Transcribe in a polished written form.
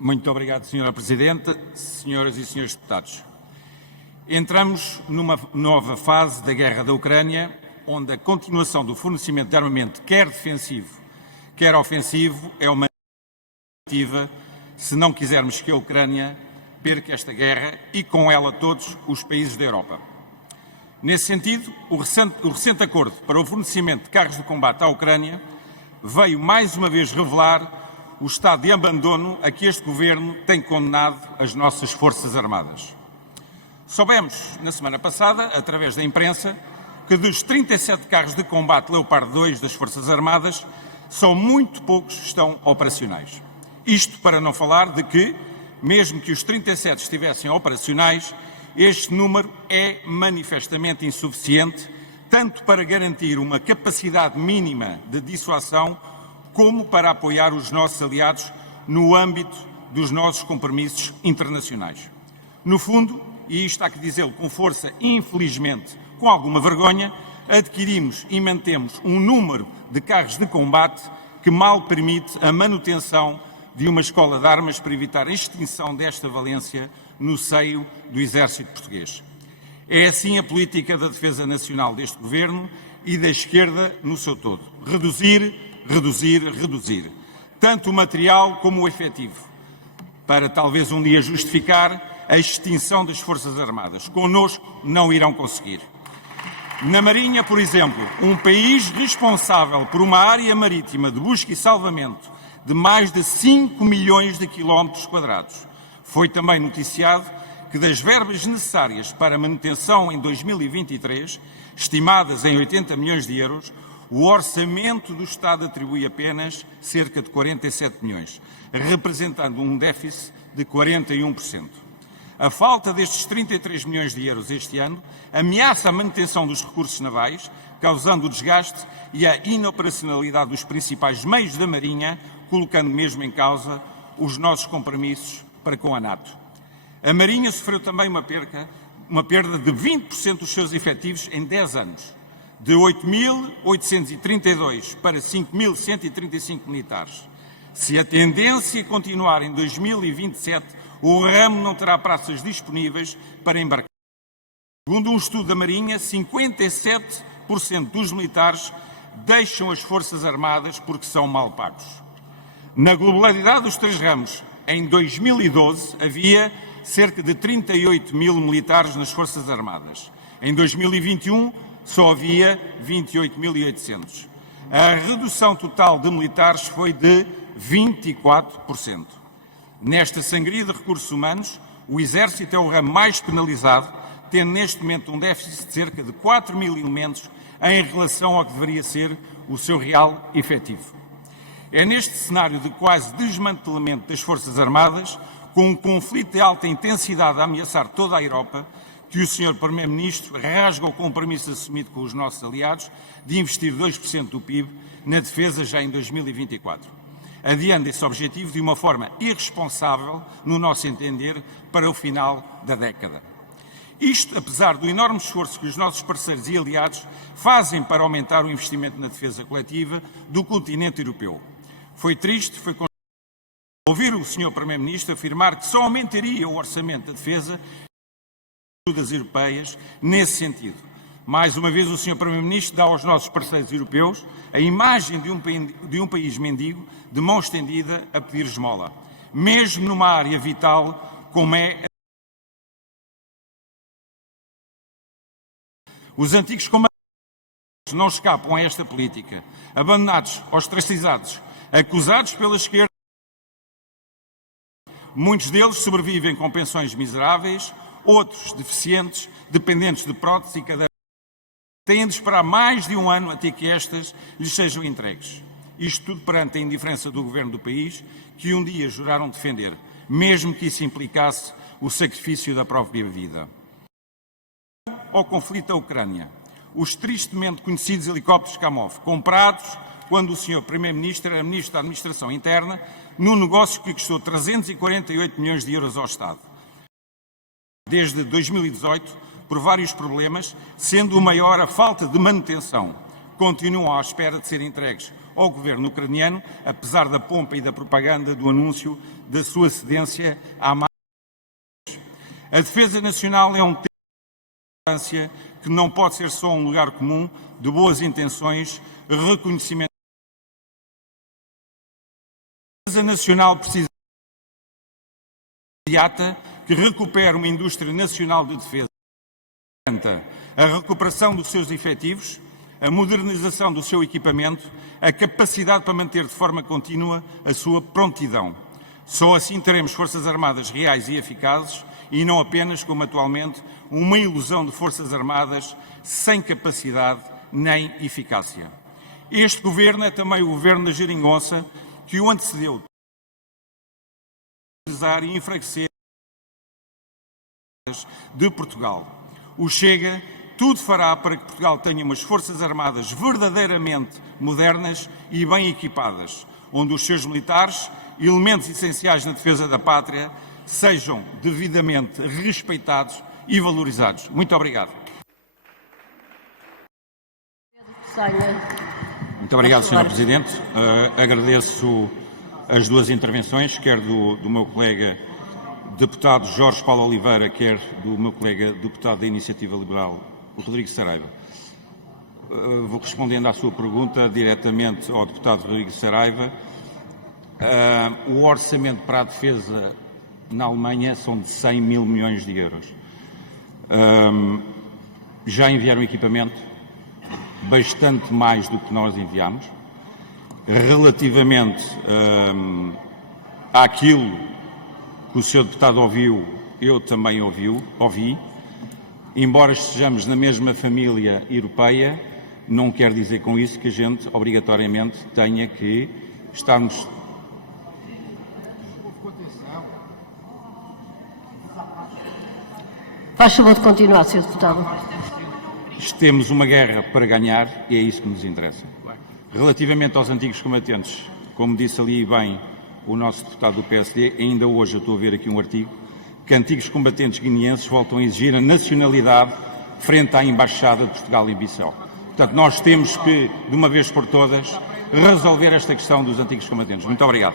Muito obrigado, Sra. Presidente, senhoras e senhores deputados. Entramos numa nova fase da guerra da Ucrânia, onde a continuação do fornecimento de armamento, quer defensivo, quer ofensivo, é uma alternativa se não quisermos que a Ucrânia perca esta guerra e, com ela, todos os países da Europa. Nesse sentido, o recente acordo para o fornecimento de carros de combate à Ucrânia veio mais uma vez revelar o estado de abandono a que este Governo tem condenado as nossas Forças Armadas. Soubemos, na semana passada, através da imprensa, que dos 37 carros de combate Leopard 2 das Forças Armadas, só muito poucos estão operacionais. Isto para não falar de que, mesmo que os 37 estivessem operacionais, este número é manifestamente insuficiente, tanto para garantir uma capacidade mínima de dissuasão, como para apoiar os nossos aliados no âmbito dos nossos compromissos internacionais. No fundo, e isto há que dizê-lo com força, infelizmente, com alguma vergonha, adquirimos e mantemos um número de carros de combate que mal permite a manutenção de uma escola de armas para evitar a extinção desta valência no seio do Exército Português. É assim a política da defesa nacional deste Governo e da esquerda no seu todo. Reduzir, reduzir, reduzir. Tanto o material como o efetivo, para talvez um dia justificar a extinção das Forças Armadas. Connosco não irão conseguir. Na Marinha, por exemplo, um país responsável por uma área marítima de busca e salvamento de mais de 5 milhões de quilómetros quadrados. Foi também noticiado que das verbas necessárias para a manutenção em 2023, estimadas em 80 milhões de euros, o orçamento do Estado atribui apenas cerca de 47 milhões, representando um déficit de 41%. A falta destes 33 milhões de euros este ano ameaça a manutenção dos recursos navais, causando o desgaste e a inoperacionalidade dos principais meios da Marinha, colocando mesmo em causa os nossos compromissos para com a NATO. A Marinha sofreu também uma perda de 20% dos seus efetivos em 10 anos, de 8.832 para 5.135 militares. Se a tendência continuar em 2027, o ramo não terá praças disponíveis para embarcar. Segundo um estudo da Marinha, 57% dos militares deixam as Forças Armadas porque são mal pagos. Na globalidade dos três ramos, em 2012, havia cerca de 38 mil militares nas Forças Armadas. Em 2021, só havia 28.800. A redução total de militares foi de 24%. Nesta sangria de recursos humanos, o Exército é o ramo mais penalizado, tendo neste momento um déficit de cerca de 4 mil elementos em relação ao que deveria ser o seu real efetivo. É neste cenário de quase desmantelamento das Forças Armadas, com um conflito de alta intensidade a ameaçar toda a Europa, que o Sr. Primeiro-Ministro rasga o compromisso assumido com os nossos aliados de investir 2% do PIB na defesa já em 2024. Adiando esse objetivo de uma forma irresponsável, no nosso entender, para o final da década. Isto, apesar do enorme esforço que os nossos parceiros e aliados fazem para aumentar o investimento na defesa coletiva do continente europeu. Foi triste, ouvir o Sr. Primeiro-Ministro afirmar que só aumentaria o orçamento da defesa e ajudas europeias nesse sentido. Mais uma vez, o Sr. Primeiro-Ministro dá aos nossos parceiros europeus a imagem de um país mendigo, de mão estendida a pedir esmola, mesmo numa área vital como é a... Os antigos comandantes não escapam a esta política, abandonados, ostracizados, acusados pela esquerda. Muitos deles sobrevivem com pensões miseráveis, outros deficientes, dependentes de prótese e cadeira. Têm de esperar mais de um ano até que estas lhes sejam entregues. Isto tudo perante a indiferença do governo do país, que um dia juraram defender, mesmo que isso implicasse o sacrifício da própria vida. Ao conflito da Ucrânia, os tristemente conhecidos helicópteros Kamov, comprados quando o Sr. Primeiro-Ministro era Ministro da Administração Interna, num negócio que custou 348 milhões de euros ao Estado. Desde 2018, por vários problemas, sendo o maior a falta de manutenção, continuam à espera de serem entregues ao governo ucraniano, apesar da pompa e da propaganda do anúncio da sua cedência à marca. A defesa nacional é um tema de importância que não pode ser só um lugar comum de boas intenções, reconhecimento. A defesa nacional precisa imediata que recupere uma indústria nacional de defesa, a recuperação dos seus efetivos, a modernização do seu equipamento, a capacidade para manter de forma contínua a sua prontidão. Só assim teremos forças armadas reais e eficazes e não apenas, como atualmente, uma ilusão de forças armadas sem capacidade nem eficácia. Este governo é também o governo da geringonça que o antecedeu e enfraquecer de Portugal. O Chega tudo fará para que Portugal tenha umas forças armadas verdadeiramente modernas e bem equipadas, onde os seus militares, elementos essenciais na defesa da pátria, sejam devidamente respeitados e valorizados. Muito obrigado. Muito obrigado, Sr. Presidente. Agradeço as duas intervenções, quer do meu colega deputado Jorge Paulo Oliveira, quer do meu colega deputado da Iniciativa Liberal, o Rodrigo Saraiva. Vou respondendo à sua pergunta diretamente ao deputado Rodrigo Saraiva. O orçamento para a defesa na Alemanha são de 100 mil milhões de euros. Já enviaram equipamento, bastante mais do que nós enviamos. Relativamente àquilo que o Sr. Deputado ouviu, eu também ouvi. Embora estejamos na mesma família europeia, não quer dizer com isso que a gente, obrigatoriamente, tenha que estarmos... Faz favor de continuar, Sr. Deputado. Temos uma guerra para ganhar e é isso que nos interessa. Relativamente aos antigos combatentes, como disse ali bem o nosso deputado do PSD, ainda hoje eu estou a ver aqui um artigo, que antigos combatentes guineenses voltam a exigir a nacionalidade frente à Embaixada de Portugal em Bissau. Portanto, nós temos que, de uma vez por todas, resolver esta questão dos antigos combatentes. Muito obrigado.